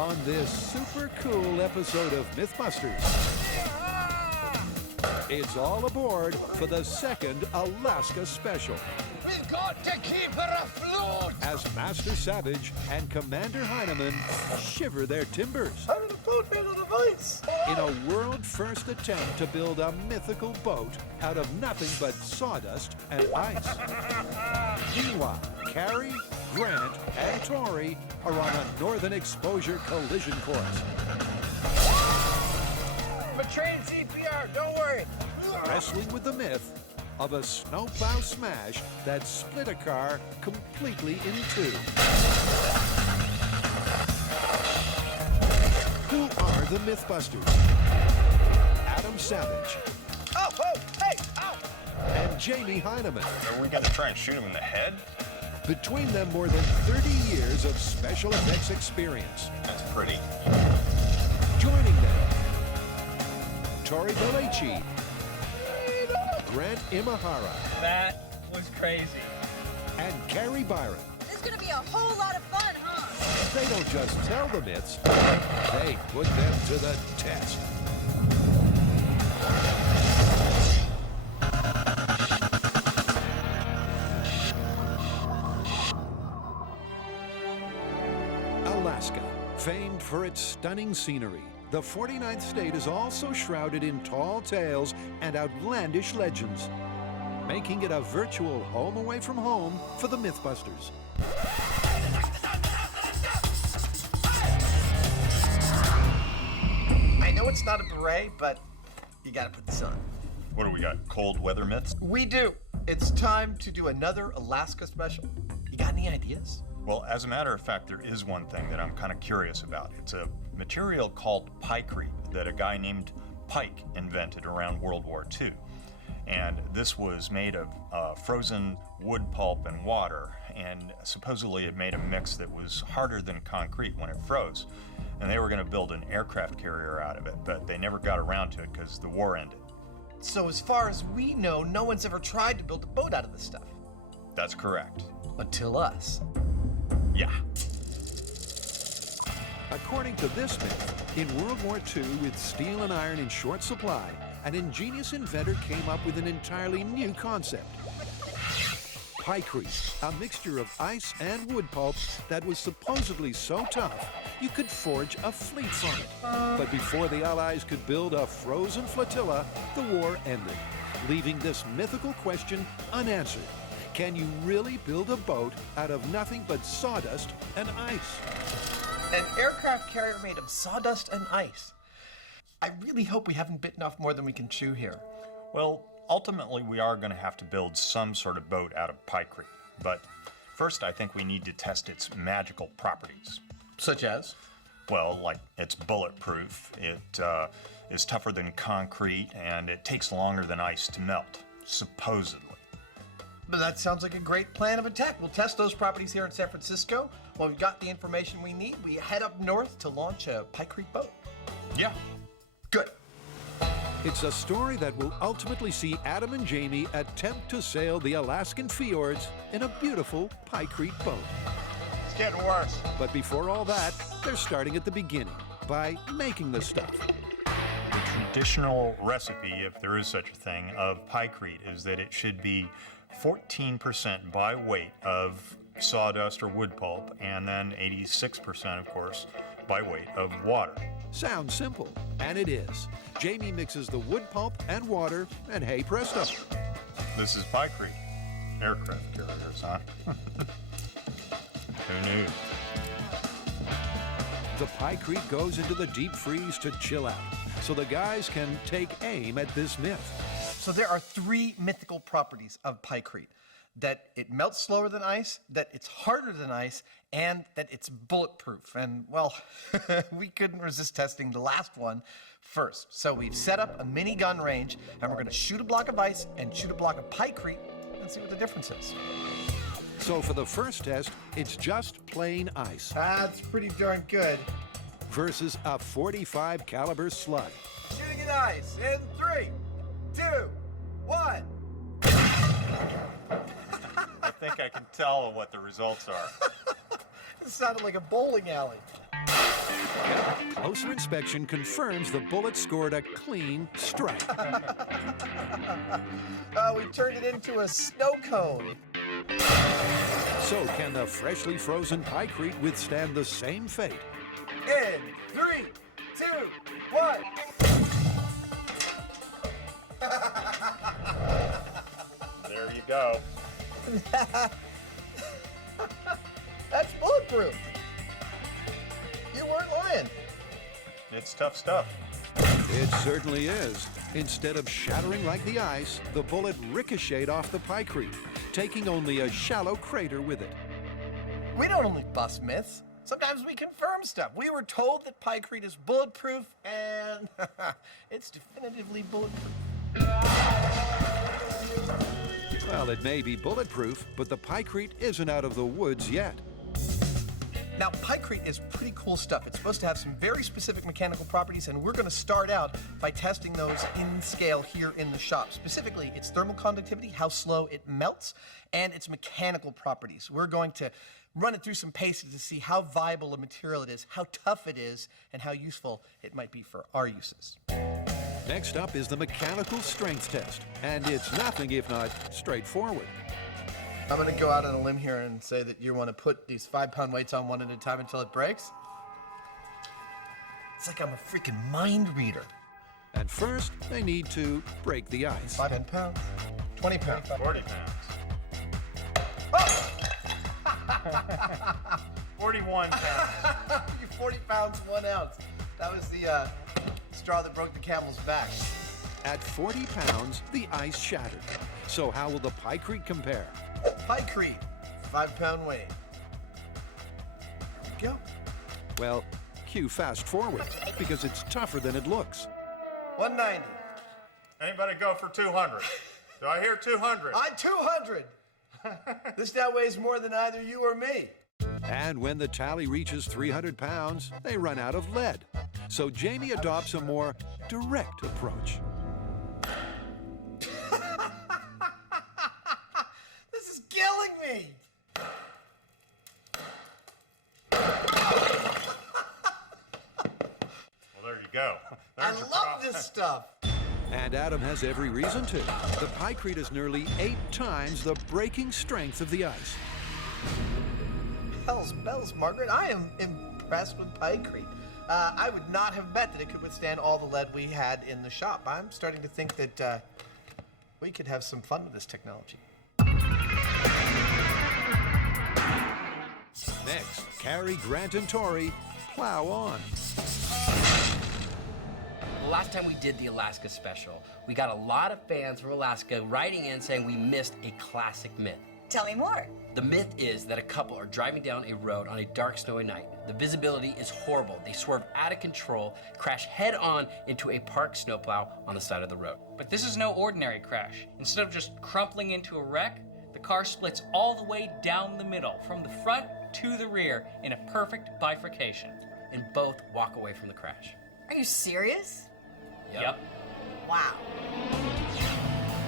on this super cool episode of MythBusters. It's all aboard for the second Alaska special. We've got to keep her afloat! As Master Savage and Commander Heinemann shiver their timbers. How did a boat made out of ice? In a world-first attempt to build a mythical boat out of nothing but sawdust and ice. Meanwhile, Carrie, Grant, and Tori are on a northern exposure collision course. I'm trained CPR, don't worry. Wrestling with the myth of a snowplow smash that split a car completely in two. Who are the MythBusters? Adam Savage. Oh, hey, ow! And Jamie Heinemann. Are we going to try and shoot him in the head? Between them, more than 30 years of special effects experience. That's pretty. Joining them, Tori Belleci, Grant Imahara, That was crazy. and Carrie Byron. This is gonna be a whole lot of fun, huh? They don't just tell the myths, they put them to the test. Alaska, famed for its stunning scenery, the 49th state is also shrouded in tall tales and outlandish legends, making it a virtual home away from home for the MythBusters. I know it's not a beret, but you gotta put this on. What do we got? Cold weather myths? We do. It's time to do another Alaska special. You got any ideas? Well, as a matter of fact, there is one thing that I'm kind of curious about. It's a material called pykrete that a guy named Pike invented around World War II. And this was made of frozen wood pulp and water, and supposedly it made a mix that was harder than concrete when it froze. And they were going to build an aircraft carrier out of it, but they never got around to it because the war ended. So as far as we know, no one's ever tried to build a boat out of this stuff. That's correct. Until us. Yeah. According to this myth, in World War II, with steel and iron in short supply, an ingenious inventor came up with an entirely new concept. Pykrete, a mixture of ice and wood pulp that was supposedly so tough you could forge a fleet from it. But before the Allies could build a frozen flotilla, the war ended, leaving this mythical question unanswered. Can you really build a boat out of nothing but sawdust and ice? An aircraft carrier made of sawdust and ice. I really hope we haven't bitten off more than we can chew here. Well, ultimately we are going to have to build some sort of boat out of pykrete. But first I think we need to test its magical properties. Such as? Well, like it's bulletproof, it is tougher than concrete, and it takes longer than ice to melt, supposedly. But that sounds like a great plan of attack. We'll test those properties here in San Francisco. While we've got the information we need, we head up north to launch a pykrete boat. Yeah. Good. It's a story that will ultimately see Adam and Jamie attempt to sail the Alaskan fjords in a beautiful pykrete boat. It's getting worse. But before all that, they're starting at the beginning by making the stuff. The traditional recipe, if there is such a thing, of pykrete is that it should be 14% by weight of sawdust or wood pulp, and then 86%, of course, by weight of water. Sounds simple, and it is. Jamie mixes the wood pulp and water, and hey presto. This is pykrete. Aircraft carriers, huh? Who knew? The pykrete goes into the deep freeze to chill out, so the guys can take aim at this myth. So there are three mythical properties of pykrete. That it melts slower than ice, that it's harder than ice, and that it's bulletproof. And, well, we couldn't resist testing the last one first. So we've set up a mini gun range, and we're going to shoot a block of ice and shoot a block of pykrete and see what the difference is. So for the first test, it's just plain ice That's pretty darn good. versus a .45 caliber slug. Shooting at ice in 3, 2, 1. I think I can tell what the results are. It sounded like a bowling alley. Closer inspection confirms the bullet scored a clean strike. We turned it into a snow cone. So can the freshly frozen pykrete withstand the same fate? In 3, 2, 1. There you go. That's bulletproof. You weren't lying. It's tough stuff. It certainly is. Instead of shattering like the ice, the bullet ricocheted off the pykrete, taking only a shallow crater with it. We don't only bust myths. Sometimes we confirm stuff. We were told that pykrete is bulletproof, and it's definitively bulletproof. Well, it may be bulletproof, but the pykrete isn't out of the woods yet. Now, pykrete is pretty cool stuff. It's supposed to have some very specific mechanical properties, and we're going to start out by testing those in scale here in the shop. Specifically, its thermal conductivity, how slow it melts, and its mechanical properties. We're going to run it through some paces to see how viable a material it is, how tough it is, and how useful it might be for our uses. Next up is the mechanical strength test, and it's nothing if not straightforward. I'm going to go out on a limb here and say that you want to put these 5-pound weights on one at a time until it breaks. It's like I'm a freaking mind reader. And first, they need to break the ice. 10 pounds, 20 pounds. 40 pounds. 41 pounds. You 40 pounds, 1 ounce. That was the straw that broke the camel's back. At 40 pounds, the ice shattered. So how will the pykrete compare? Pykrete, 5-pound weight. There you go. Well, cue fast forward, because it's tougher than it looks. 190. Anybody go for 200? Do I hear 200? 200. This now weighs more than either you or me. And when the tally reaches 300 pounds, they run out of lead. So Jamie adopts a more direct approach. This is killing me. Well, there you go. I There's your love problem. this stuff. And Adam has every reason to. The pykrete is nearly 8 times the breaking strength of the ice. Hell's bells, Margaret. I am impressed with pykrete. I would not have bet that it could withstand all the lead we had in the shop. I'm starting to think that we could have some fun with this technology. Next, Carrie, Grant, and Tori plow on. The last time we did the Alaska special, we got a lot of fans from Alaska writing in saying we missed a classic myth. Tell me more. The myth is that a couple are driving down a road on a dark, snowy night. The visibility is horrible. They swerve out of control, crash head-on into a parked snowplow on the side of the road. But this is no ordinary crash. Instead of just crumpling into a wreck, the car splits all the way down the middle, from the front to the rear, in a perfect bifurcation. And both walk away from the crash. Are you serious? Yep. Wow.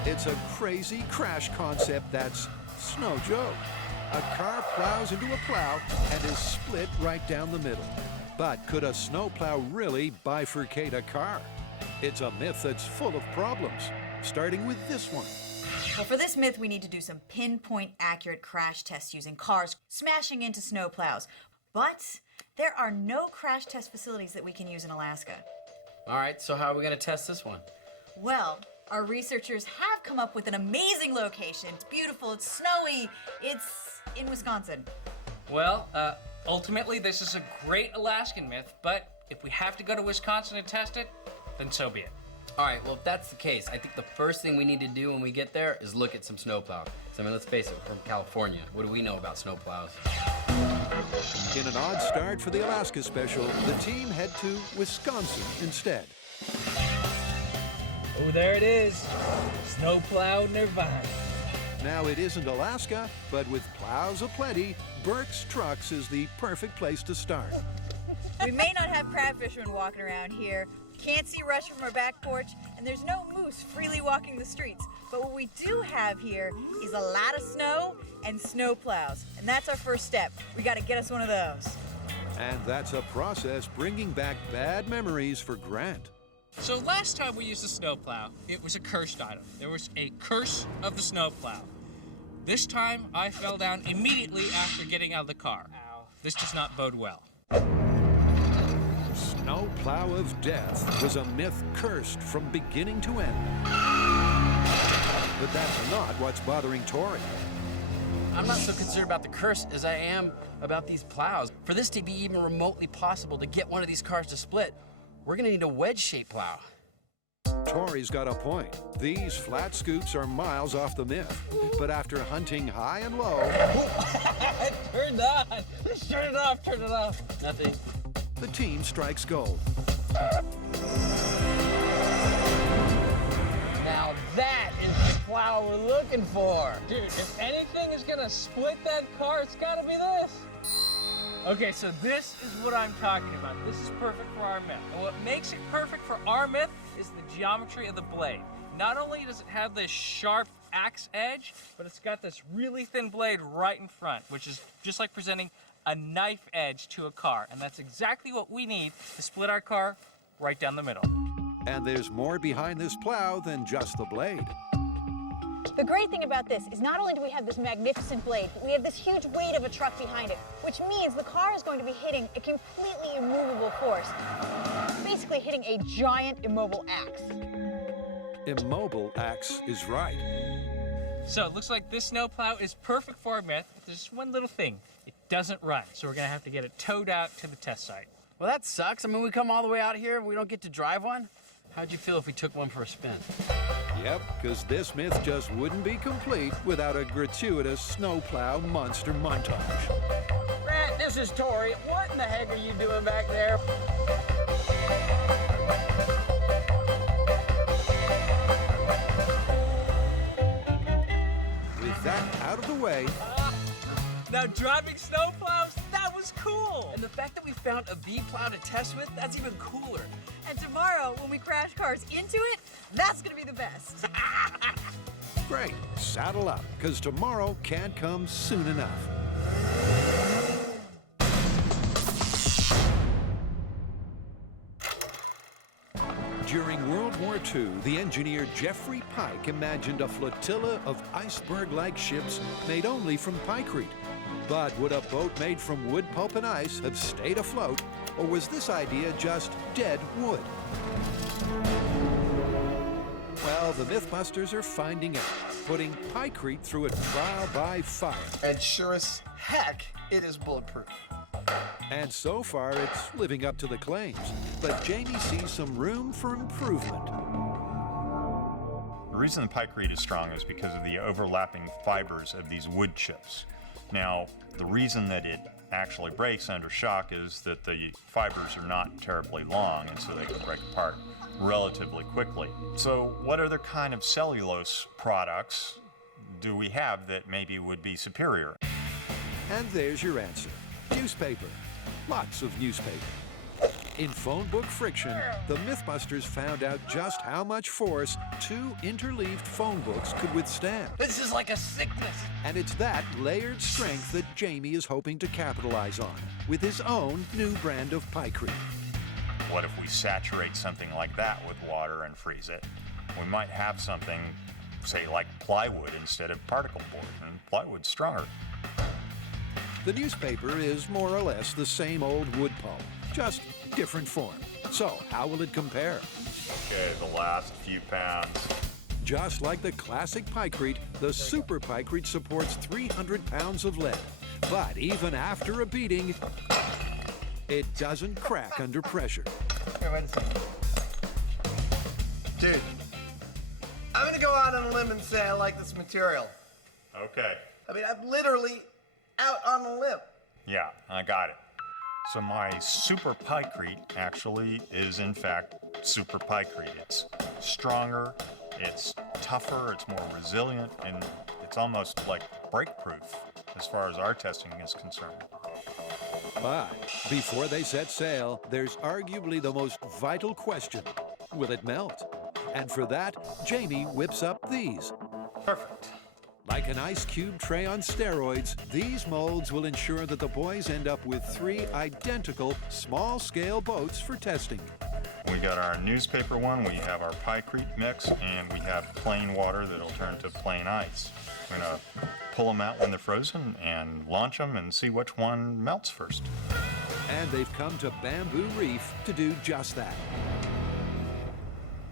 It's a crazy crash concept that's Snow Joe. A car plows into a plow and is split right down the middle. But could a snowplow really bifurcate a car? It's a myth that's full of problems, starting with this one. Well, for this myth, we need to do some pinpoint accurate crash tests using cars smashing into snowplows. But there are no crash test facilities that we can use in Alaska. All right, so how are we going to test this one? Well, our researchers have come up with an amazing location. It's beautiful, it's snowy, it's in Wisconsin. Well, ultimately, this is a great Alaskan myth, but if we have to go to Wisconsin to test it, then so be it. All right, well, if that's the case, I think the first thing we need to do when we get there is look at some snowplow. So, I mean, let's face it, we're from California. What do we know about snowplows? In an odd start for the Alaska special, the team head to Wisconsin instead. Oh, there it is. Snowplow Nirvana. Now, it isn't Alaska, but with plows aplenty, Burke's Trucks is the perfect place to start. We may not have crab fishermen walking around here, can't see Rush from our back porch, and there's no moose freely walking the streets. But what we do have here is a lot of snow and snow plows, and that's our first step. We got to get us one of those. And that's a process bringing back bad memories for Grant. So last time we used the snowplow, it was a cursed item. There was a curse of the snowplow. This time, I fell down immediately after getting out of the car. Ow. This does not bode well. Snowplow of Death was a myth cursed from beginning to end. But that's not what's bothering Tori. I'm not so concerned about the curse as I am about these plows. For this to be even remotely possible to get one of these cars to split, we're gonna need a wedge-shaped plow. Tori's got a point. These flat scoops are miles off the myth. But after hunting high and low... Turn it on! Just turn it off, turn it off. Nothing. the team strikes gold. Now that is the plow we're looking for. Dude, if anything is gonna split that car, it's gotta be this. Okay, so this is what I'm talking about. This is perfect for our myth. And what makes it perfect for our myth is the geometry of the blade. Not only does it have this sharp axe edge, but it's got this really thin blade right in front, which is just like presenting a knife edge to a car. And that's exactly what we need to split our car right down the middle. And there's more behind this plow than just the blade. The great thing about this is not only do we have this magnificent blade, but we have this huge weight of a truck behind it, which means the car is going to be hitting a completely immovable force, basically hitting a giant immobile axe. Immobile axe is right. So it looks like this snowplow is perfect for our myth, but there's one little thing. It doesn't run, so we're gonna have to get it towed out to the test site. Well, that sucks. I mean, we come all the way out here and we don't get to drive one? How'd you feel if we took one for a spin? Yep, because this myth just wouldn't be complete without a gratuitous snowplow monster montage. Grant, this is Tori. What in the heck are you doing back there? With that out of the way, Now driving snowplows, that was cool! And the fact that we found a V-plow to test with, that's even cooler. And tomorrow, when we crash cars into it, that's gonna be the best. great, saddle up, because tomorrow can't come soon enough. During World War II, the engineer Jeffrey Pike imagined a flotilla of iceberg-like ships made only from pykrete. But would a boat made from wood pulp and ice have stayed afloat, or was this idea just dead wood? Well, the MythBusters are finding out, putting pykrete through a trial by fire. And sure as heck, it is bulletproof. And so far, it's living up to the claims. But Jamie sees some room for improvement. The reason the pykrete is strong is because of the overlapping fibers of these wood chips. Now, the reason that it actually breaks under shock is that the fibers are not terribly long, and so they can break apart relatively quickly. So what other kind of cellulose products do we have that maybe would be superior? And there's your answer. Newspaper. Lots of newspaper. In phone book friction, the MythBusters found out just how much force two interleaved phone books could withstand. This is like a sickness. And it's that layered strength that Jamie is hoping to capitalize on with his own new brand of pykrete. What if we saturate something like that with water and freeze it? We might have something, say, like plywood instead of particle board, and plywood's stronger. The newspaper is more or less the same old wood pulp, just different form. So, how will it compare? Okay, the last few pounds. Just like the classic pykrete, the super pykrete supports 300 pounds of lead. But even after a beating, it doesn't crack under pressure. Here, wait a second. Dude, I'm gonna go out on a limb and say I like this material. Okay. I mean, I'm literally out on a limb. Yeah, I got it. So my super pykrete actually is in fact super pykrete. It's stronger, it's tougher, it's more resilient, and it's almost like break-proof as far as our testing is concerned. But before they set sail, there's arguably the most vital question. Will it melt? And for that, Jamie whips up these. Perfect. Like an ice cube tray on steroids, these molds will ensure that the boys end up with 3 identical small-scale boats for testing. We got our newspaper one, we have our pykrete mix, and we have plain water that'll turn to plain ice. We're gonna pull them out when they're frozen and launch them and see which one melts first. And they've come to Bamboo Reef to do just that.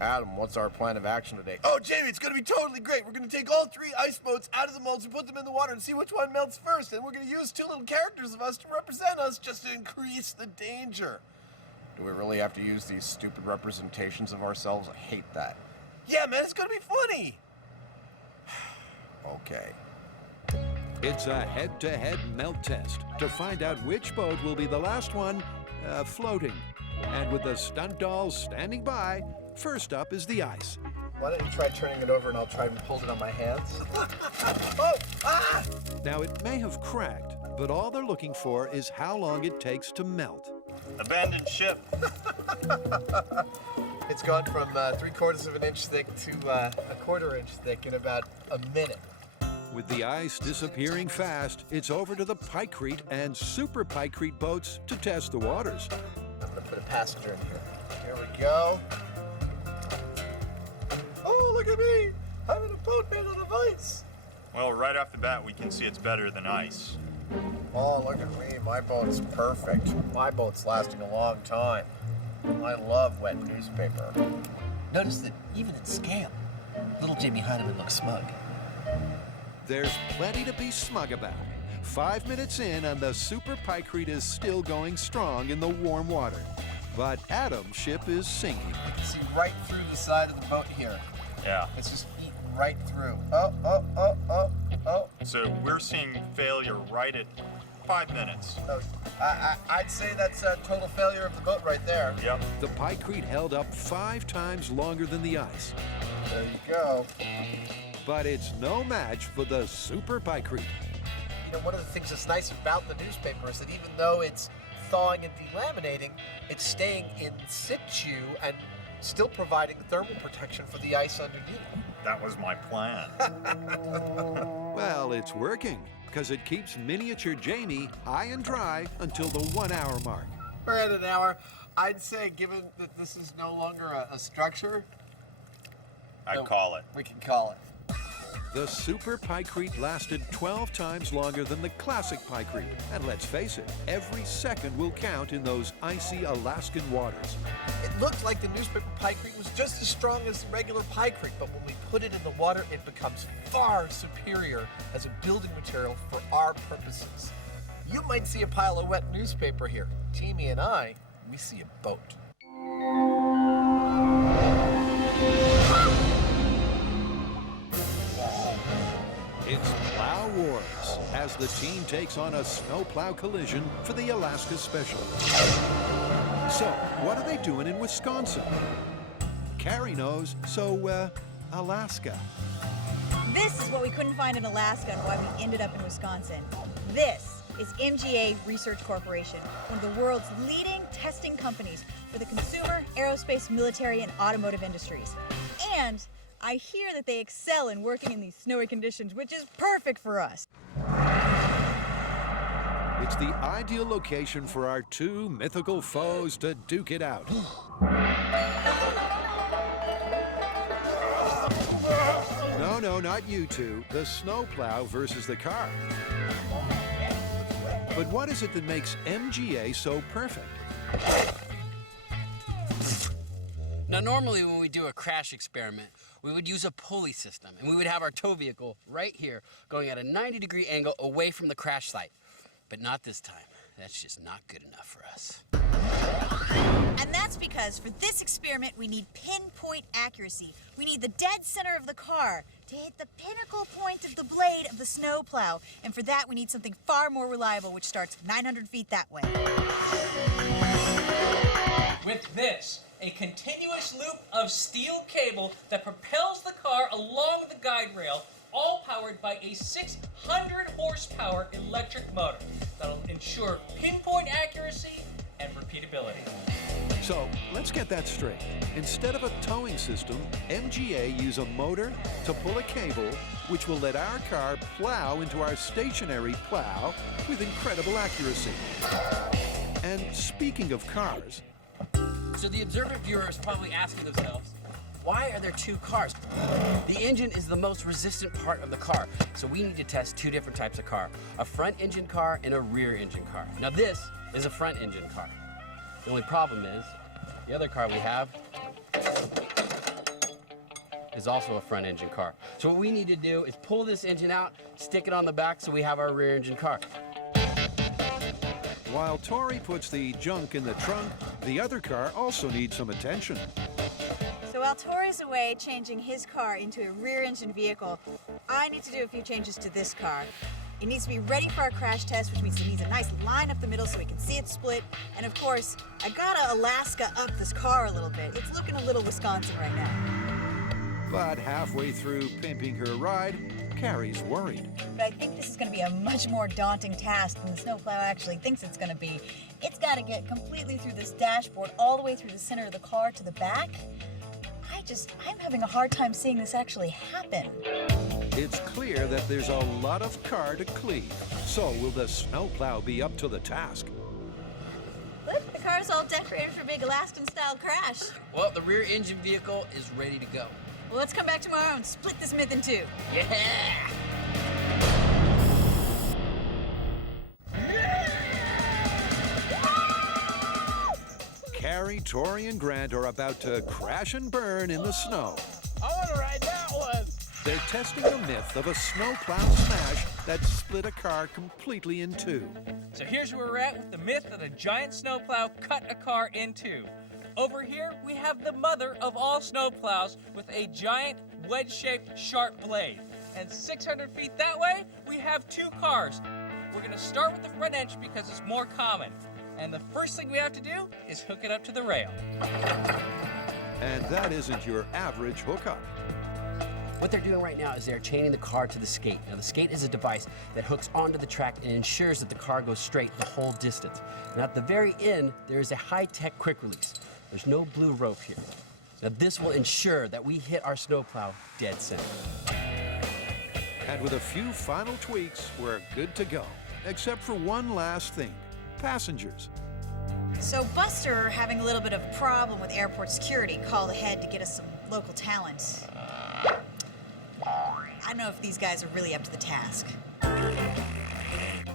Adam, what's our plan of action today? Oh, Jamie, it's going to be totally great. We're going to take all 3 ice boats out of the molds and put them in the water and see which one melts first. And we're going to use 2 little characters of us to represent us just to increase the danger. Do we really have to use these stupid representations of ourselves? I hate that. Yeah, man, it's going to be funny. Okay. It's a head-to-head melt test to find out which boat will be the last one floating. And with the stunt dolls standing by, first up is the ice. Why don't you try turning it over and I'll try and hold it on my hands? Oh! Ah! Now, it may have cracked, but all they're looking for is how long it takes to melt. Abandoned ship. It's gone from 3/4 of an inch thick to 1/4 inch thick in about a minute. With the ice disappearing fast, it's over to the pykrete and super pykrete boats to test the waters. I'm gonna put a passenger in here. Here we go. Oh, look at me! I'm in a boat made out of ice. Well, right off the bat, we can see it's better than ice. Oh, look at me. My boat's perfect. My boat's lasting a long time. I love wet newspaper. Notice that even in scale, little Jimmy Heineman looks smug. There's plenty to be smug about. 5 minutes in and the super pykrete is still going strong in the warm water. But Adam's ship is sinking. You can see right through the side of the boat here. Yeah. It's just eaten right through. Oh. So we're seeing failure right at 5 minutes. I'd say that's a total failure of the boat right there. Yep. The pykrete held up 5 times longer than the ice. There you go. But it's no match for the super pykrete. You know, one of the things that's nice about the newspaper is that even though it's thawing and delaminating, it's staying in situ and still providing thermal protection for the ice underneath. That was my plan. Well, it's working, because it keeps miniature Jamie high and dry until the 1 hour mark. We're at an hour. I'd say, given that this is no longer a structure, I'd call it. we can call it. The super pykrete lasted 12 times longer than the classic pykrete. And let's face it, every second will count in those icy Alaskan waters. It looked like the newspaper pykrete was just as strong as the regular pykrete, but when we put it in the water, it becomes far superior as a building material for our purposes. You might see a pile of wet newspaper here. Timmy and I, we see a boat. It's Plow Wars, as the team takes on a snowplow collision for the Alaska Special. So, what are they doing in Wisconsin? Carrie knows, so, Alaska. This is what we couldn't find in Alaska and why we ended up in Wisconsin. This is MGA Research Corporation, one of the world's leading testing companies for the consumer, aerospace, military, and automotive industries. And I hear that they excel in working in these snowy conditions, which is perfect for us. It's the ideal location for our 2 mythical foes to duke it out. No, not you two. The snowplow versus the car. But what is it that makes MGA so perfect? Now, normally when we do a crash experiment, we would use a pulley system, and we would have our tow vehicle right here going at a 90-degree angle away from the crash site. But not this time. That's just not good enough for us. And that's because for this experiment, we need pinpoint accuracy. We need the dead center of the car to hit the pinnacle point of the blade of the snowplow. And for that, we need something far more reliable, which starts 900 feet that way. With this, a continuous loop of steel cable that propels the car along the guide rail, all powered by a 600 horsepower electric motor that'll ensure pinpoint accuracy and repeatability. So let's get that straight. Instead of a towing system, MGA use a motor to pull a cable which will let our car plow into our stationary plow with incredible accuracy. And speaking of cars, So the observant viewer is probably asking themselves, why are there two cars? The engine is the most resistant part of the car, so we need to test two different types of car, a front engine car and a rear engine car. Now this is a front engine car. The only problem is, the other car we have is also a front engine car. So what we need to do is pull this engine out, stick it on the back so we have our rear engine car. while Tori puts the junk in the trunk, the other car also needs some attention. So while Tori's away changing his car into a rear-engine vehicle, I need to do a few changes to this car. It needs to be ready for our crash test, which means it needs a nice line up the middle so we can see it split. And of course, I gotta Alaska up this car a little bit. It's looking a little Wisconsin right now. But halfway through pimping her ride, Carrie's worried. But I think this is gonna be a much more daunting task than the Snowplow actually thinks it's gonna be. It's gotta get completely through this dashboard, all the way through the center of the car to the back. I'm having a hard time seeing this actually happen. It's clear that there's a lot of car to cleave. So will the Snowplow be up to the task? Look, the car's all decorated for a big Alaskan-style crash. Well, the rear engine vehicle is ready to go. Well, let's come back tomorrow and split this myth in two. Yeah! Carrie, Tori, and Grant are about to crash and burn in the snow. I want to ride that one. They're testing the myth of a snowplow smash that split a car completely in two. So here's where we're at with the myth that a giant snowplow cut a car in two. Over here, we have the mother of all snowplows with a giant wedge-shaped sharp blade. And 600 feet that way, we have two cars. We're gonna start with the front engine because it's more common. And the first thing we have to do is hook it up to the rail. And that isn't your average hookup. What they're doing right now is they're chaining the car to the skate. Now, the skate is a device that hooks onto the track and ensures that the car goes straight the whole distance. And at the very end, there is a high-tech quick release. There's no blue rope here. Now, this will ensure that we hit our snowplow dead center. And with a few final tweaks, we're good to go. Except for one last thing. Passengers. So Buster, having a little bit of a problem with airport security, called ahead to get us some local talent. I don't know if these guys are really up to the task.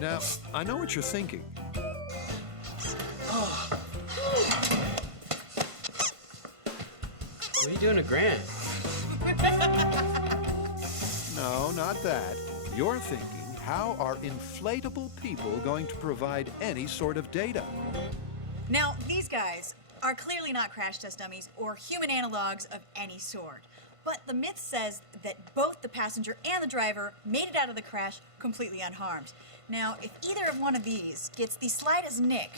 Now, I know what you're thinking. What are you doing to Grant? No, not that. You're thinking, how are inflatable people going to provide any sort of data? Now, these guys are clearly not crash test dummies or human analogs of any sort. But the myth says that both the passenger and the driver made it out of the crash completely unharmed. Now, if either of one of these gets the slightest nick,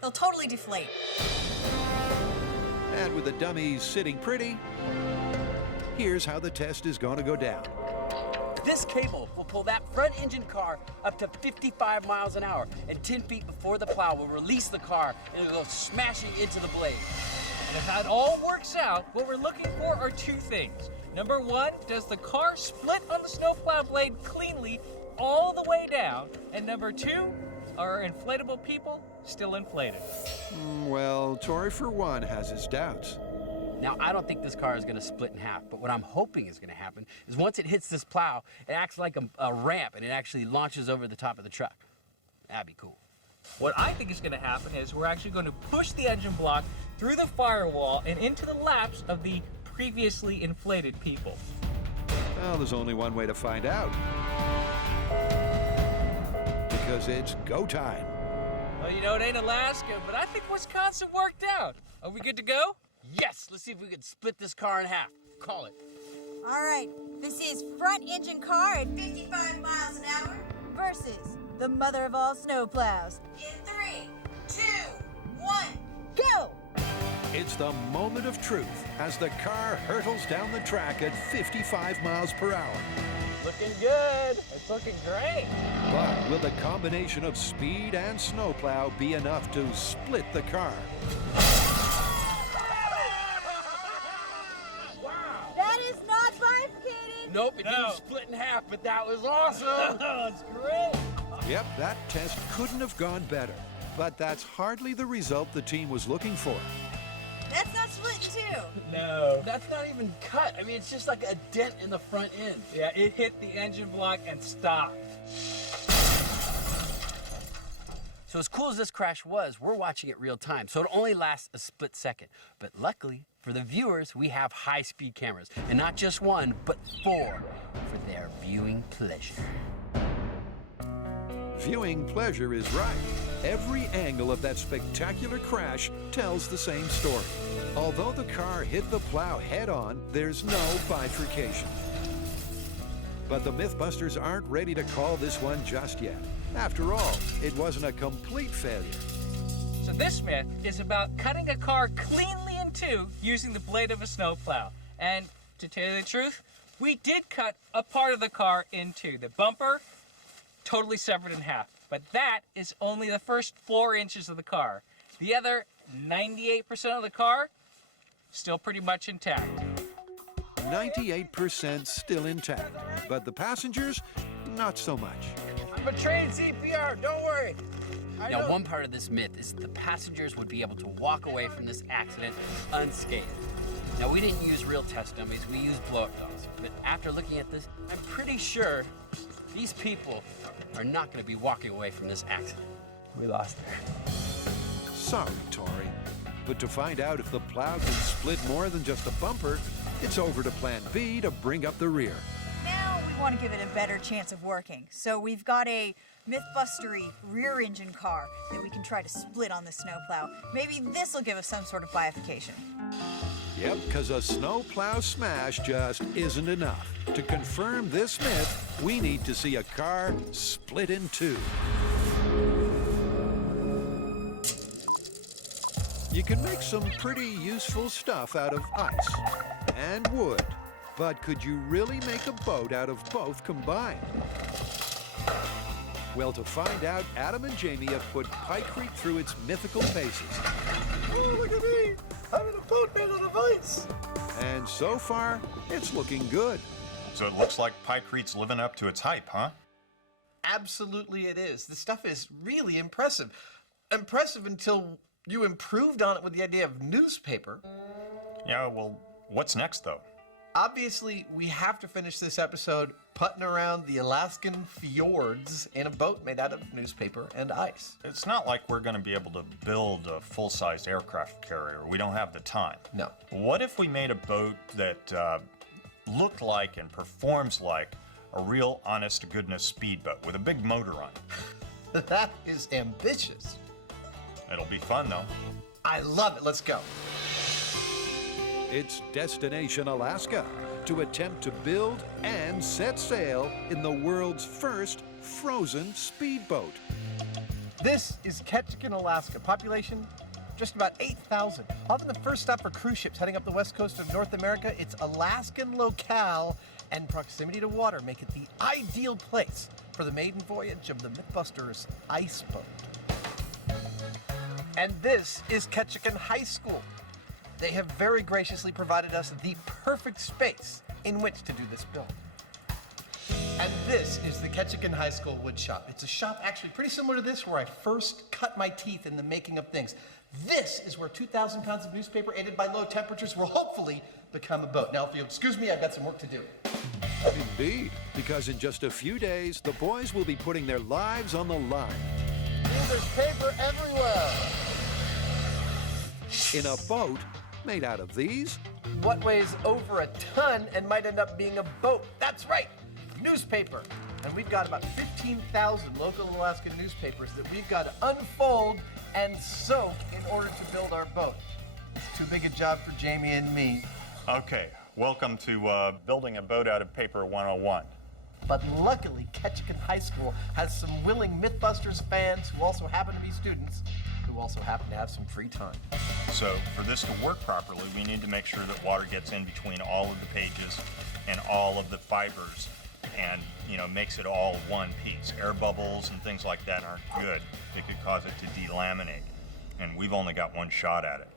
they'll totally deflate. And with the dummies sitting pretty, here's how the test is going to go down. This cable will pull that front engine car up to 55 miles an hour, and 10 feet before the plow will release the car and it'll go smashing into the blade. And if that all works out, what we're looking for are two things. Number one, does the car split on the snowplow blade cleanly all the way down? And number two, are inflatable people still inflated? Well, Tori, for one, has his doubts. Now, I don't think this car is going to split in half, but what I'm hoping is going to happen is once it hits this plow, it acts like a ramp and it actually launches over the top of the truck. That'd be cool. What I think is going to happen is we're actually going to push the engine block through the firewall and into the laps of the previously inflated people. Well, there's only one way to find out. Because it's go time. Well, you know, it ain't Alaska, but I think Wisconsin worked out. Are we good to go? Yes, let's see if we can split this car in half. Call it. All right, this is front engine car at 55 miles an hour versus the mother of all snowplows. In 3, 2, 1, go! It's the moment of truth as the car hurtles down the track at 55 miles per hour. Looking good. It's looking great. But will the combination of speed and snowplow be enough to split the car? That is not bifurcating. Nope, it didn't split in half, but that was awesome. That's great. Yep, that test couldn't have gone better. But that's hardly the result the team was looking for. That's not split in two. No. That's not even cut. I mean, it's just like a dent in the front end. Yeah, it hit the engine block and stopped. So as cool as this crash was, we're watching it real time, so it only lasts a split second. But luckily for the viewers, we have high-speed cameras, and not just one, but 4 for their viewing pleasure. Viewing pleasure is right. Every angle of that spectacular crash tells the same story. Although the car hit the plow head-on, there's no bifurcation. But the MythBusters aren't ready to call this one just yet. After all, it wasn't a complete failure. So this myth is about cutting a car cleanly in two using the blade of a snowplow. And to tell you the truth, we did cut a part of the car in two. The bumper, totally severed in half. But that is only the first 4 inches of the car. The other 98% of the car, still pretty much intact. 98% still intact, but the passengers, not so much. I'm a trained CPR, don't worry. Now, one part of this myth is that the passengers would be able to walk away from this accident unscathed. Now, we didn't use real test dummies, we used blow-up dolls. But after looking at this, I'm pretty sure these people are not going to be walking away from this accident. We lost her. Sorry, Tori. But to find out if the plow can split more than just a bumper, it's over to Plan B to bring up the rear. Now we want to give it a better chance of working. So we've got a MythBustery rear engine car that we can try to split on the snowplow. Maybe this will give us some sort of bifurcation. Yep, because a snowplow smash just isn't enough. To confirm this myth, we need to see a car split in two. You can make some pretty useful stuff out of ice and wood, but could you really make a boat out of both combined? Well, to find out, Adam and Jamie have put pykrete through its mythical paces. Oh, look at me! I'm in a boat made out of ice! And so far, it's looking good. So it looks like pykrete's living up to its hype, huh? Absolutely it is. The stuff is really impressive. Impressive until you improved on it with the idea of newspaper. Yeah, well, what's next, though? Obviously, we have to finish this episode putting around the Alaskan fjords in a boat made out of newspaper and ice. It's not like we're going to be able to build a full-sized aircraft carrier. We don't have the time. No. What if we made a boat that looked like and performs like a real honest-to-goodness speedboat with a big motor on it? That is ambitious. It'll be fun, though. I love it. Let's go. It's Destination Alaska to attempt to build and set sail in the world's first frozen speedboat. This is Ketchikan, Alaska. Population just about 8,000. Often the first stop for cruise ships heading up the west coast of North America, it's Alaskan locale, and proximity to water make it the ideal place for the maiden voyage of the MythBusters ice boat. And this is Ketchikan High School. They have very graciously provided us the perfect space in which to do this build. And this is the Ketchikan High School wood shop. It's a shop actually pretty similar to this where I first cut my teeth in the making of things. This is where 2,000 pounds of newspaper aided by low temperatures will hopefully become a boat. Now, if you'll excuse me, I've got some work to do. Indeed, because in just a few days, the boys will be putting their lives on the line. There's paper everywhere. In a boat made out of these? What weighs over a ton and might end up being a boat? That's right, newspaper. And we've got about 15,000 local Alaskan newspapers that we've got to unfold and soak in order to build our boat. It's too big a job for Jamie and me. Okay, welcome to Building a Boat Out of Paper 101. But luckily, Ketchikan High School has some willing MythBusters fans who also happen to be students, who also happen to have some free time. So for this to work properly, we need to make sure that water gets in between all of the pages and all of the fibers and makes it all one piece. Air bubbles and things like that aren't good. They could cause it to delaminate, and we've only got one shot at it.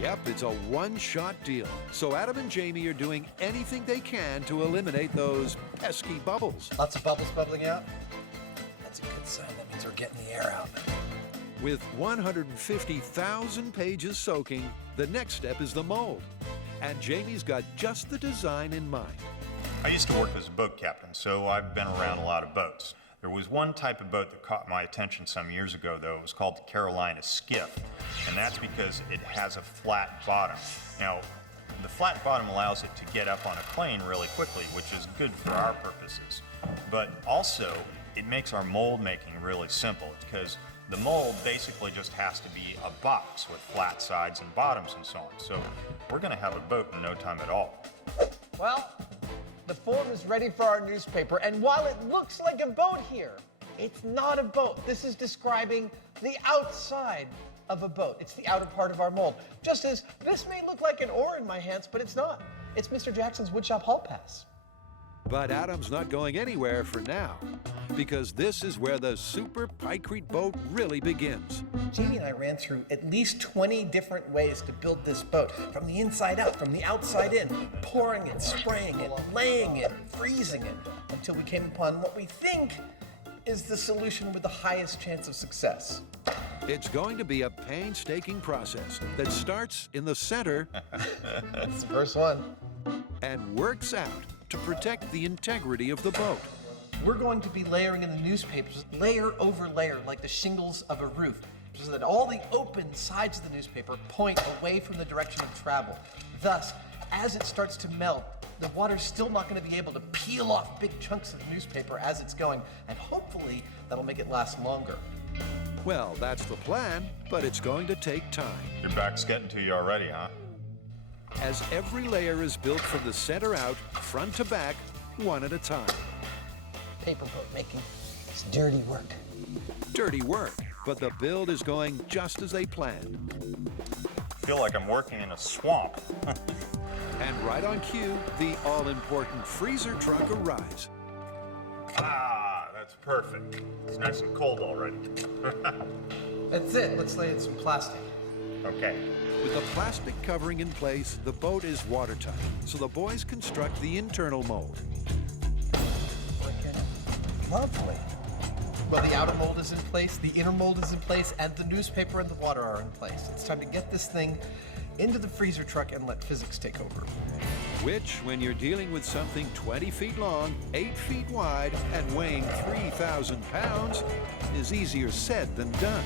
Yep, it's a one-shot deal. So Adam and Jamie are doing anything they can to eliminate those pesky bubbles. Lots of bubbles bubbling out. That's a good sign. That means we're getting the air out. With 150,000 pages soaking, the next step is the mold. And Jamie's got just the design in mind. I used to work as a boat captain, so I've been around a lot of boats. There was one type of boat that caught my attention some years ago, though. It was called the Carolina Skiff, and that's because it has a flat bottom. Now, the flat bottom allows it to get up on a plane really quickly, which is good for our purposes. But also, it makes our mold making really simple, because the mold basically just has to be a box with flat sides and bottoms and so on. So we're going to have a boat in no time at all. Well, the form is ready for our newspaper, and while it looks like a boat here, it's not a boat. This is describing the outside of a boat. It's the outer part of our mold. Just as this may look like an oar in my hands, but it's not. It's Mr. Jackson's woodshop hall pass. But Adam's not going anywhere for now, because this is where the super pykrete boat really begins. Jamie and I ran through at least 20 different ways to build this boat, from the inside out, from the outside in, pouring it, spraying it, laying it, freezing it, until we came upon what we think is the solution with the highest chance of success. It's going to be a painstaking process that starts in the center That's the first one. and works out to protect the integrity of the boat. We're going to be layering in the newspapers, layer over layer, like the shingles of a roof, so that all the open sides of the newspaper point away from the direction of travel. Thus, as it starts to melt, the water's still not going to be able to peel off big chunks of newspaper as it's going, and hopefully that'll make it last longer. Well, that's the plan, but it's going to take time. Your back's getting to you already, huh? As every layer is built from the center out, front to back, one at a time. Paper boat making. It's dirty work. Dirty work, but the build is going just as they planned. I feel like I'm working in a swamp. And right on cue, the all-important freezer truck arrives. That's perfect. It's nice and cold already. That's it. Let's lay in some plastic. Okay. With the plastic covering in place, the boat is watertight, so the boys construct the internal mold. Lovely. Well, the outer mold is in place, the inner mold is in place, and the newspaper and the water are in place. It's time to get this thing into the freezer truck and let physics take over. Which, when you're dealing with something 20 feet long, 8 feet wide, and weighing 3,000 pounds, is easier said than done.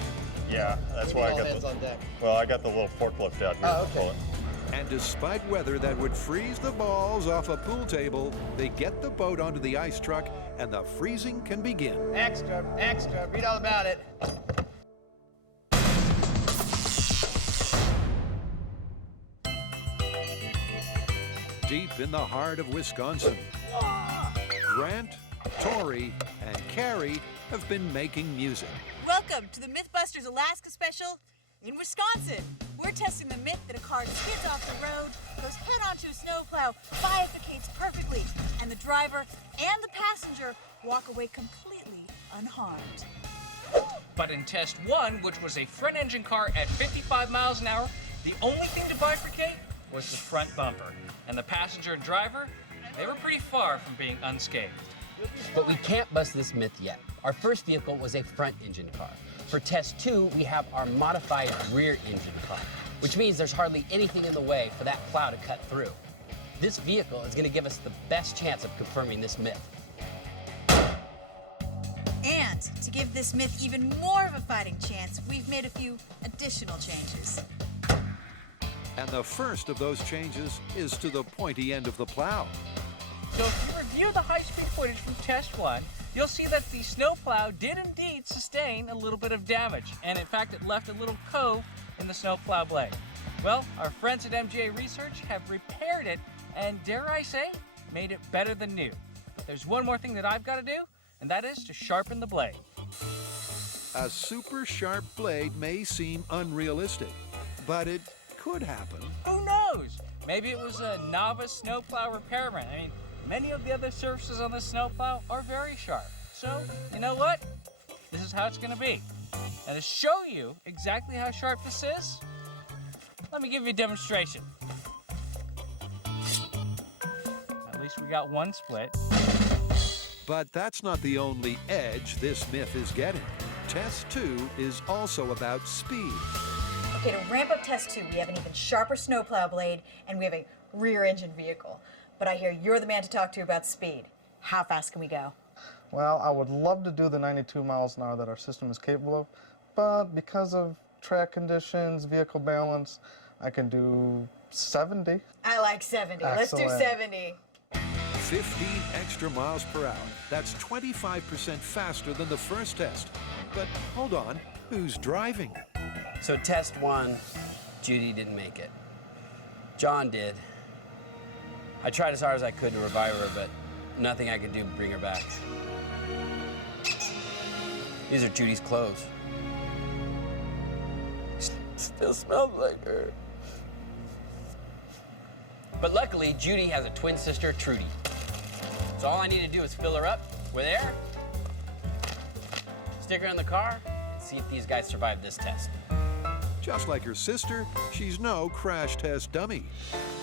Yeah, that's why I All got hands on deck. I got the little forklift out here. Oh, to pull okay. it. And despite weather that would freeze the balls off a pool table, they get the boat onto the ice truck, and the freezing can begin. Extra, read all about it. Deep in the heart of Wisconsin, Grant, Tori, and Carrie have been making music. Welcome to the MythBusters Alaska special in Wisconsin. We're testing the myth that a car skids off the road, goes head onto a snowplow, bifurcates perfectly, and the driver and the passenger walk away completely unharmed. But in test one, which was a front engine car at 55 miles an hour, the only thing to bifurcate was the front bumper. And the passenger and driver, they were pretty far from being unscathed. But we can't bust this myth yet. Our first vehicle was a front engine car. For test 2, we have our modified rear engine car, which means there's hardly anything in the way for that plow to cut through. This vehicle is going to give us the best chance of confirming this myth. And to give this myth even more of a fighting chance, we've made a few additional changes. And the first of those changes is to the pointy end of the plow. So if you review the high-speed footage from test 1, you'll see that the snowplow did indeed sustain a little bit of damage. And in fact, it left a little cove in the snowplow blade. Well, our friends at MGA Research have repaired it and, dare I say, made it better than new. But there's one more thing that I've got to do, and that is to sharpen the blade. A super sharp blade may seem unrealistic, but it could happen. Who knows? Maybe it was a novice snowplow repairman. I mean, Many of the other surfaces on the snowplow are very sharp. So, you know what? This is how it's gonna be. And to show you exactly how sharp this is, let me give you a demonstration. At least we got one split. But that's not the only edge this myth is getting. Test 2 is also about speed. Okay, to ramp up test 2, we have an even sharper snowplow blade, and we have a rear-engine vehicle. But I hear you're the man to talk to about speed. How fast can we go? Well, I would love to do the 92 miles an hour that our system is capable of, but because of track conditions, vehicle balance, I can do 70. I like 70. Let's do Excellent. 70. 15 extra miles per hour. That's 25% faster than the first test. But hold on, who's driving? So test 1, Judy didn't make it. John did. I tried as hard as I could to revive her, but nothing I could do to bring her back. These are Judy's clothes. Still smells like her. But luckily, Judy has a twin sister, Trudy. So all I need to do is fill her up with air, stick her in the car, and see if these guys survive this test. Just like her sister, she's no crash test dummy.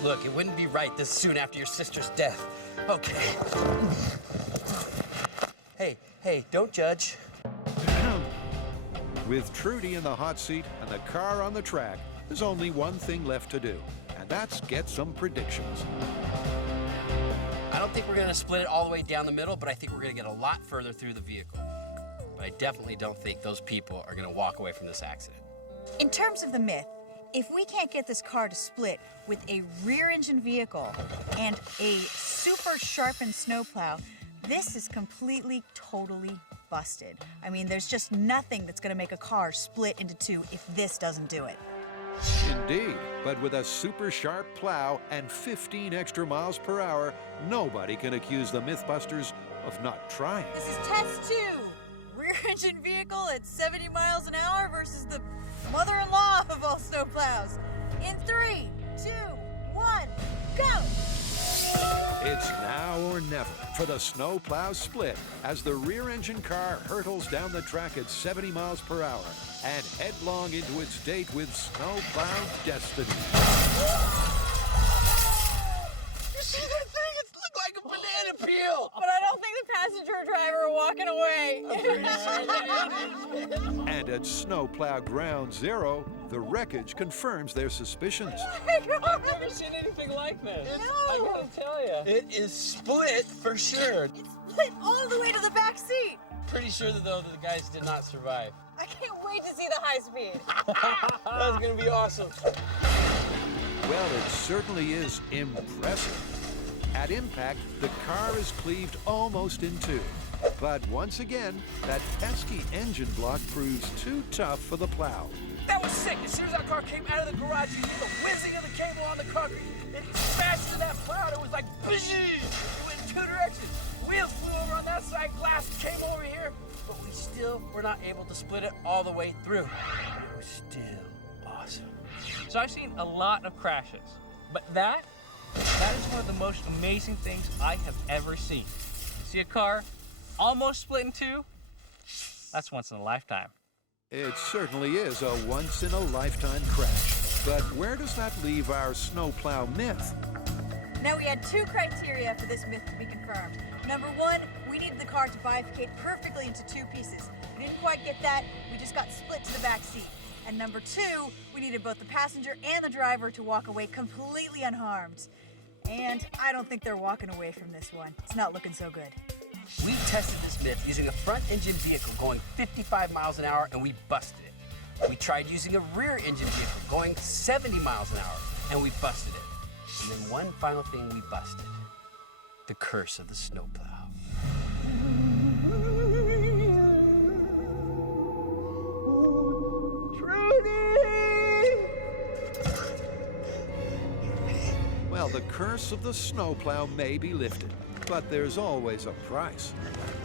Look, it wouldn't be right this soon after your sister's death. Okay. Hey, don't judge. With Trudy in the hot seat and the car on the track, there's only one thing left to do, and that's get some predictions. I don't think we're gonna split it all the way down the middle, but I think we're gonna get a lot further through the vehicle. But I definitely don't think those people are gonna walk away from this accident. In terms of the myth, if we can't get this car to split with a rear-engine vehicle and a super sharpened snowplow, this is completely, totally busted. I mean, there's just nothing that's gonna make a car split into two if this doesn't do it. Indeed, but with a super sharp plow and 15 extra miles per hour, nobody can accuse the MythBusters of not trying. This is test 2. Rear-engine vehicle at 70 miles an hour versus the mother-in-law of all snowplows. In 3, 2, 1, go! It's now or never for the snowplow split as the rear-engine car hurtles down the track at 70 miles per hour and headlong into its date with snowplow destiny. You see that thing? It looked like a banana peel! But I don't think the passenger and driver are walking away. And at snowplow ground zero, the wreckage confirms their suspicions. I've never seen anything like this. I gotta tell you. It is split for sure. It's split all the way to the back seat. Pretty sure that though the guys did not survive. I can't wait to see the high speed. That's gonna be awesome. Well, it certainly is impressive. At impact, the car is cleaved almost in two. But once again, that pesky engine block proves too tough for the plow. That was sick. As soon as our car came out of the garage, you hear the whizzing of the cable on the concrete. It smashed into that plow. It was like, bzzz. It went in two directions. Wheels flew over on that side, glass came over here. But we still were not able to split it all the way through. But it was still awesome. So I've seen a lot of crashes, but that is one of the most amazing things I have ever seen. See a car almost split in two? That's once in a lifetime. It certainly is a once-in-a-lifetime crash. But where does that leave our snowplow myth? Now, we had 2 criteria for this myth to be confirmed. Number 1, we needed the car to bifurcate perfectly into 2 pieces. We didn't quite get that. We just got split to the back seat. And number 2, we needed both the passenger and the driver to walk away completely unharmed. And I don't think they're walking away from this one. It's not looking so good. We tested this myth using a front engine vehicle going 55 miles an hour and we busted it. We tried using a rear engine vehicle going 70 miles an hour and we busted it. And then one final thing we busted. The curse of the snowplow. Well, the curse of the snowplow may be lifted, but there's always a price.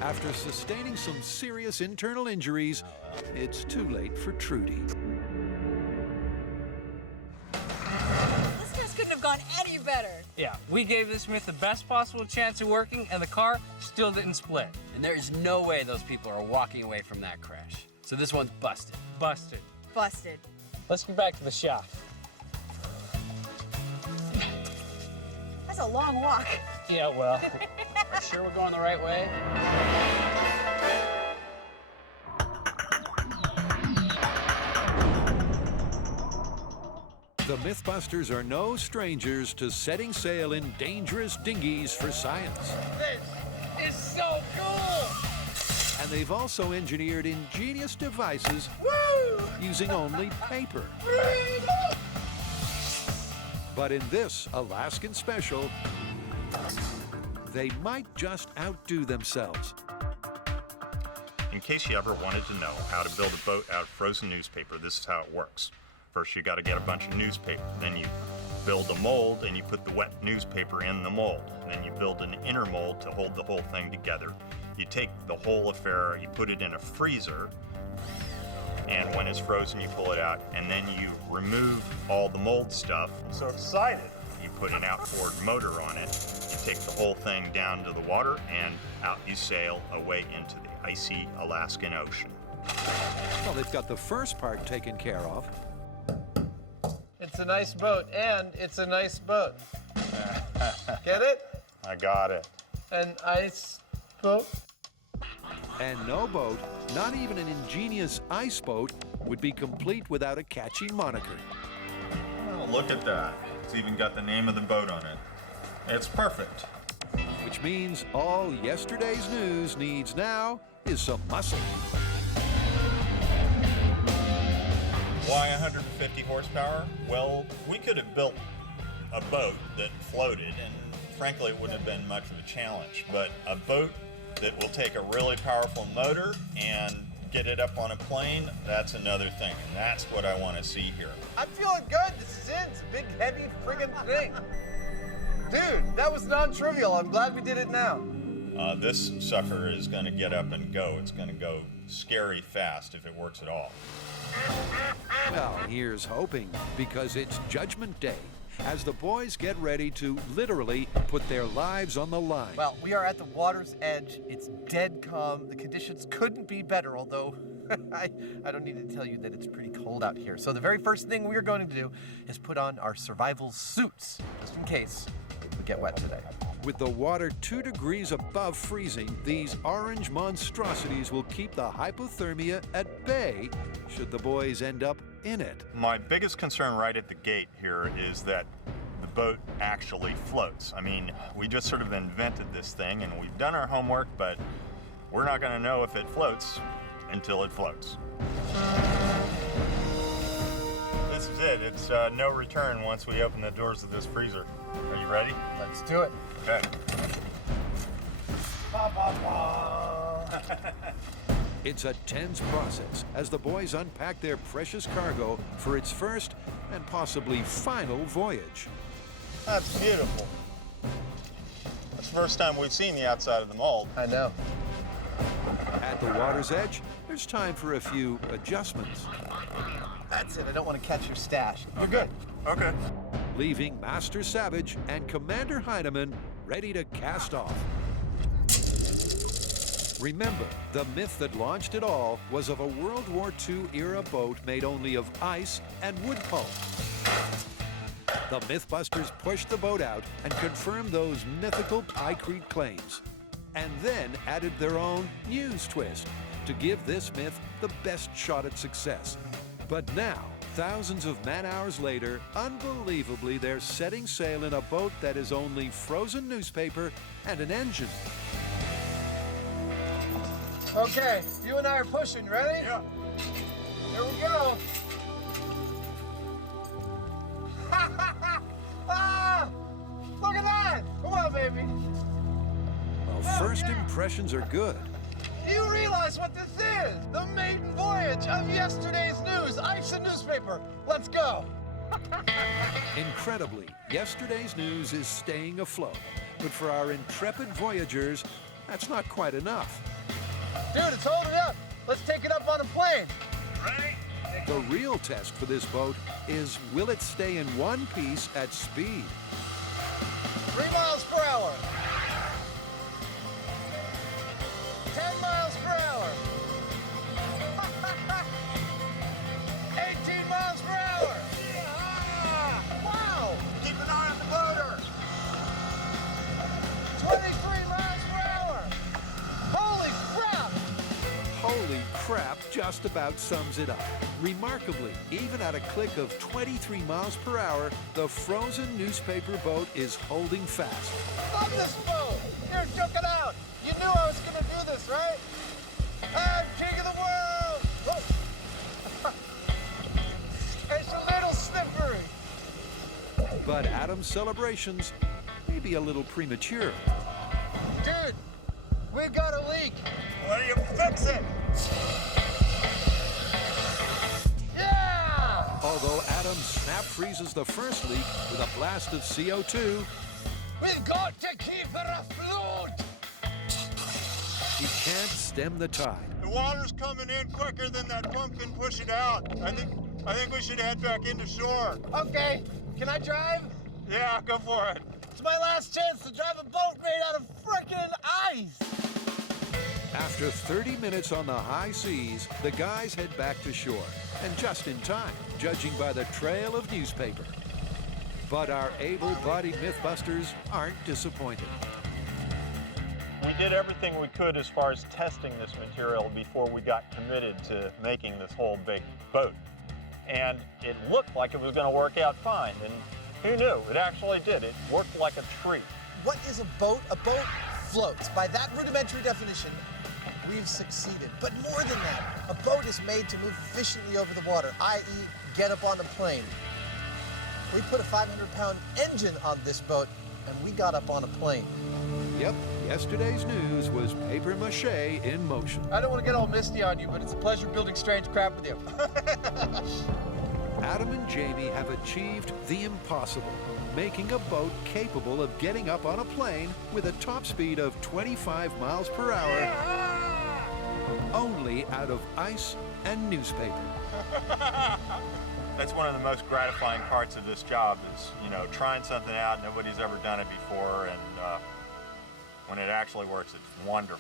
After sustaining some serious internal injuries, it's too late for Trudy. This test couldn't have gone any better. Yeah, we gave this myth the best possible chance of working, and the car still didn't split. And there is no way those people are walking away from that crash. So this one's busted. Busted. Busted. Let's get back to the shop. That's a long walk. Yeah, well. Are sure we're going the right way? The MythBusters are no strangers to setting sail in dangerous dinghies for science. This is so cool! And they've also engineered ingenious devices using only paper. But in this Alaskan special, they might just outdo themselves. In case you ever wanted to know how to build a boat out of frozen newspaper, this is how it works. First, you got to get a bunch of newspaper. Then you build a mold and you put the wet newspaper in the mold. Then you build an inner mold to hold the whole thing together. You take the whole affair, you put it in a freezer, and when it's frozen, you pull it out, and then you remove all the mold stuff. I'm so excited. You put an outboard motor on it. You take the whole thing down to the water, and out you sail away into the icy Alaskan Ocean. Well, they've got the first part taken care of. It's a nice boat, and it's a nice boat. Get it? I got it. An ice boat? And no boat, not even an ingenious ice boat, would be complete without a catchy moniker. Oh, look at that. It's even got the name of the boat on it. It's perfect. Which means all yesterday's news needs now is some muscle. Why 150 horsepower? Well, we could have built a boat that floated, and frankly, it wouldn't have been much of a challenge. But a boat that will take a really powerful motor and get it up on a plane, that's another thing. And that's what I want to see here. I'm feeling good. This is it. It's a big, heavy friggin' thing. Dude, that was non-trivial. I'm glad we did it now. This sucker is going to get up and go. It's going to go scary fast if it works at all. Well, here's hoping, because it's Judgment Day, as the boys get ready to literally put their lives on the line. Well, we are at the water's edge. It's dead calm. The conditions couldn't be better, although I don't need to tell you that it's pretty cold out here. So the very first thing we're going to do is put on our survival suits, just in case we get wet today. With the water 2 degrees above freezing, these orange monstrosities will keep the hypothermia at bay should the boys end up in it. My biggest concern right at the gate here is that the boat actually floats. I mean, we just sort of invented this thing and we've done our homework, but we're not going to know if it floats until it floats. This is it. It's no return once we open the doors of this freezer. Are you ready? Let's do it. Okay. It's a tense process as the boys unpack their precious cargo for its first and possibly final voyage. That's beautiful. That's the first time we've seen the outside of the mold. I know. At the water's edge, there's time for a few adjustments, That's it. I don't want to catch your stash. You're good. Okay. leaving Master Savage and Commander Heinemann ready to cast off. Remember, the myth that launched it all was of a World War II era boat made only of ice and wood pulp. The MythBusters pushed the boat out and confirmed those mythical pykrete claims, and then added their own news twist to give this myth the best shot at success. But now, thousands of man-hours later, unbelievably, they're setting sail in a boat that is only frozen newspaper and an engine. Okay, you and I are pushing. Ready? Yeah. Here we go. Ah! Look at that! Come on, baby. Well, first impressions are good. Do you realize what this is? The maiden voyage of yesterday's news. Ice and newspaper. Let's go. Incredibly, yesterday's news is staying afloat. But for our intrepid voyagers, that's not quite enough. Dude, it's holding up. Let's take it up on a plane. Ready? The real test for this boat is, will it stay in one piece at speed? 3 miles per hour. 10 miles per hour. 18 miles per hour. Wow! Keep an eye on the motor. 23 miles per hour. Holy crap! Holy crap just about sums it up. Remarkably, even at a click of 23 miles per hour, the frozen newspaper boat is holding fast. Love this boat! Here, check it out! You knew I was gonna do this, right? I'm king of the world! Whoa. It's a little slippery. But Adam's celebrations may be a little premature. Dude, we've got a leak. Why don't you fix it? Yeah! Although Adam snap freezes the first leak with a blast of CO2, We've got to keep her afloat! he can't stem the tide. The water's coming in quicker than that pump can push it out. I think we should head back into shore. Okay, can I drive? Yeah, go for it. It's my last chance to drive a boat made out of frickin' ice! After 30 minutes on the high seas, the guys head back to shore. And just in time, judging by the trail of newspaper. But our able-bodied MythBusters aren't disappointed. We did everything we could as far as testing this material before we got committed to making this whole big boat. And it looked like it was going to work out fine. And who knew? It actually did. It worked like a treat. What is a boat? A boat floats. By that rudimentary definition, we've succeeded. But more than that, a boat is made to move efficiently over the water, i.e. get up on a plane. We put a 500-pound engine on this boat, and we got up on a plane. Yep, yesterday's news was papier-mâché in motion. I don't want to get all misty on you, but it's a pleasure building strange crap with you. Adam and Jamie have achieved the impossible, making a boat capable of getting up on a plane with a top speed of 25 miles per hour, only out of ice and newspaper. That's one of the most gratifying parts of this job is, trying something out. Nobody's ever done it before, and when it actually works, it's wonderful.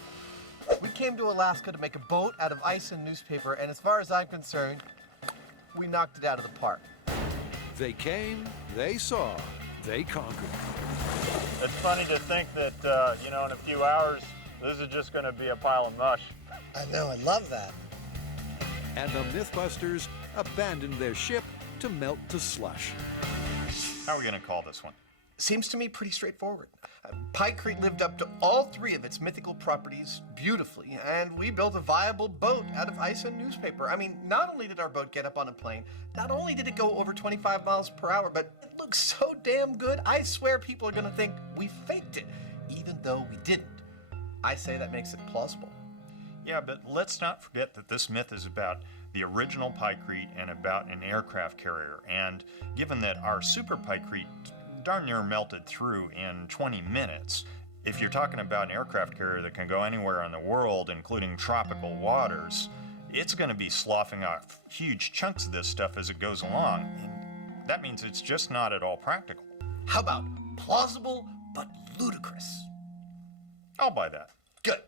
We came to Alaska to make a boat out of ice and newspaper, and as far as I'm concerned, we knocked it out of the park. They came, they saw, they conquered. It's funny to think that, in a few hours, this is just going to be a pile of mush. I know, I love that. And the MythBusters abandoned their ship to melt to slush. How are we going to call this one? Seems to me pretty straightforward. Pykrete lived up to all three of its mythical properties beautifully, and we built a viable boat out of ice and newspaper. I mean, not only did our boat get up on a plane, not only did it go over 25 miles per hour, but it looks so damn good, I swear people are gonna think we faked it, even though we didn't. I say that makes it plausible. Yeah, but let's not forget that this myth is about the original pykrete and about an aircraft carrier. And given that our super pykrete darn near melted through in 20 minutes, if you're talking about an aircraft carrier that can go anywhere in the world, including tropical waters, it's going to be sloughing off huge chunks of this stuff as it goes along. And that means it's just not at all practical. How about plausible but ludicrous? I'll buy that. Good.